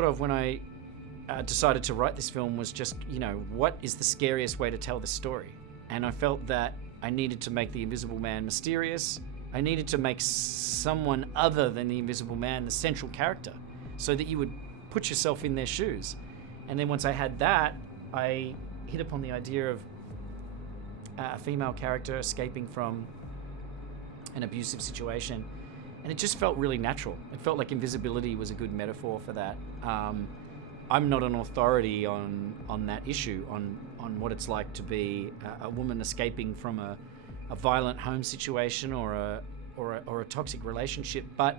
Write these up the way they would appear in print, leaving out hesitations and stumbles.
thought of when I decided to write this film was just, what is the scariest way to tell this story? And I felt that I needed to make the Invisible Man mysterious. I needed to make someone other than the Invisible Man the central character, so that you would put yourself in their shoes. And then once I had that, I hit upon the idea of a female character escaping from an abusive situation, and it just felt really natural. It felt like invisibility was a good metaphor for that. I'm not an authority on that issue, on what it's like to be a woman escaping from a violent home situation or a toxic relationship, but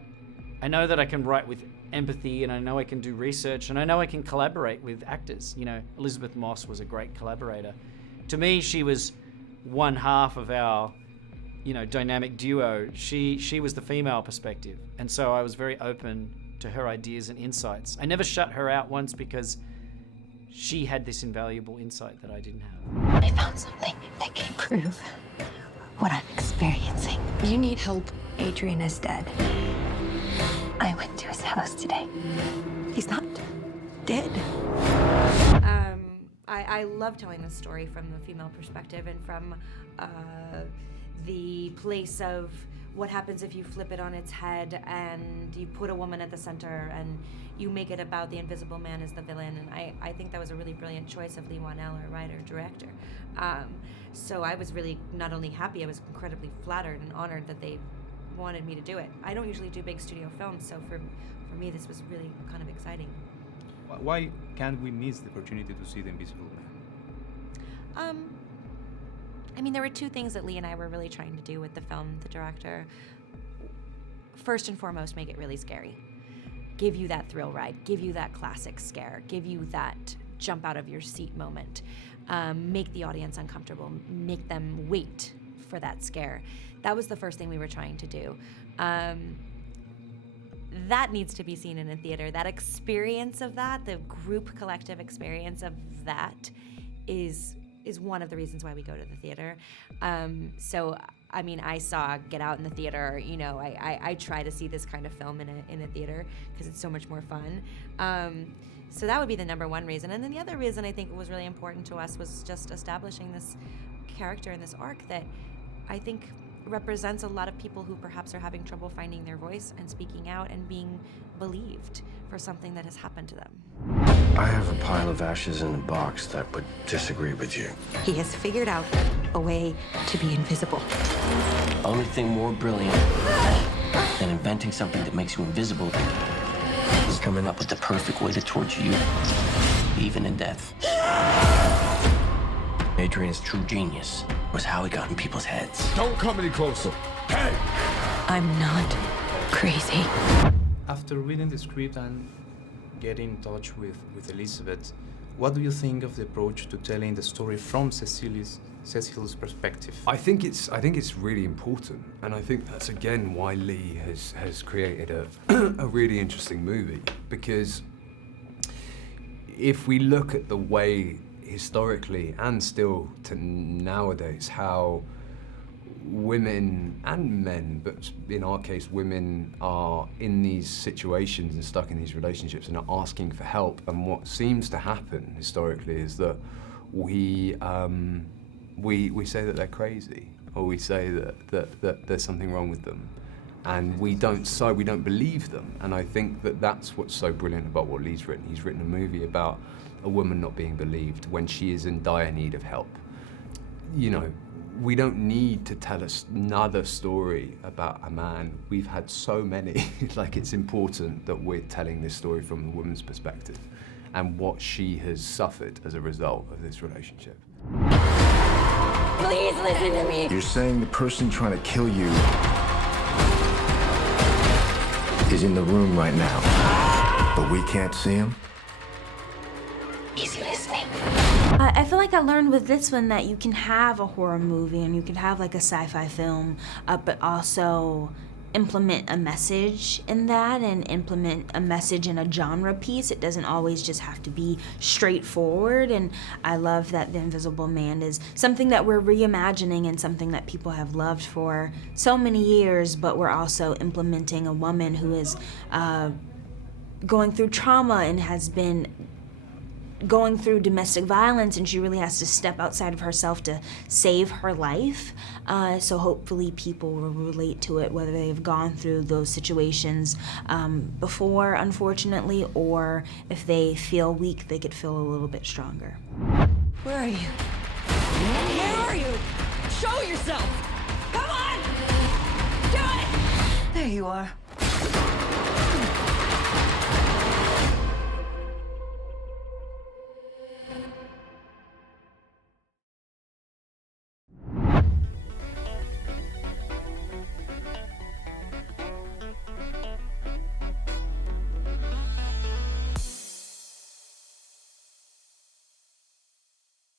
I know that I can write with empathy, and I know I can do research, and I know I can collaborate with actors. Elizabeth Moss was a great collaborator. To me, she was one half of our dynamic duo. She was the female perspective, and so I was very open to her ideas and insights. I never shut her out once because she had this invaluable insight that I didn't have. I found something that can prove what I'm experiencing. You need help. Adrian is dead. I went to his house today. He's not dead. I love telling this story from the female perspective and from the place of what happens if you flip it on its head and you put a woman at the center and you make it about the Invisible Man as the villain. And I think that was a really brilliant choice of Leigh Whannell, our writer-director. So I was really not only happy, I was incredibly flattered and honored that they wanted me to do it. I don't usually do big studio films, so for me this was really kind of exciting. Why can't we miss the opportunity to see the Invisible Man? There were two things that Lee and I were really trying to do with the film, the director. First and foremost, make it really scary. Give you that thrill ride, give you that classic scare, give you that jump out of your seat moment. Make the audience uncomfortable, make them wait for that scare. That was the first thing we were trying to do. That needs to be seen in a theater. That experience of that, the group collective experience of that is one of the reasons why we go to the theater. I saw Get Out in the theater. I try to see this kind of film in a theater because it's so much more fun. So that would be the number one reason. And then the other reason I think was really important to us was just establishing this character and this arc that I think represents a lot of people who perhaps are having trouble finding their voice and speaking out and being believed for something that has happened to them. I have a pile of ashes in a box that would disagree with you. He has figured out a way to be invisible. Only thing more brilliant than inventing something that makes you invisible is coming up with the perfect way to torture you, even in death. Adrian's true genius was how he got in people's heads. Don't come any closer. Hey! I'm not crazy. After reading the script and getting in touch with Elizabeth, what do you think of the approach to telling the story from Cecile's perspective? I think it's really important, and I think that's again why Lee has created a really interesting movie, because if we look at the way historically and still to nowadays how women and men, but in our case women, are in these situations and stuck in these relationships and are asking for help, and what seems to happen historically is that we say that they're crazy, or we say that there's something wrong with them, and we don't believe them. And I think that that's what's so brilliant about what Lee's written. He's written a movie about a woman not being believed when she is in dire need of help. We don't need to tell us another story about a man. We've had so many. It's important that we're telling this story from the woman's perspective and what she has suffered as a result of this relationship. Please listen to me. You're saying the person trying to kill you is in the room right now, but we can't see him? He's listening. I feel like I learned with this one that you can have a horror movie and you can have like a sci-fi film, but also implement a message in that and implement a message in a genre piece. It doesn't always just have to be straightforward, and I love that The Invisible Man is something that we're reimagining and something that people have loved for so many years, but we're also implementing a woman who is going through trauma and has been going through domestic violence, and she really has to step outside of herself to save her life. So hopefully people will relate to it, whether they've gone through those situations before, unfortunately, or if they feel weak, they could feel a little bit stronger. Where are you? Where are you? Show yourself! Come on! Do it! There you are.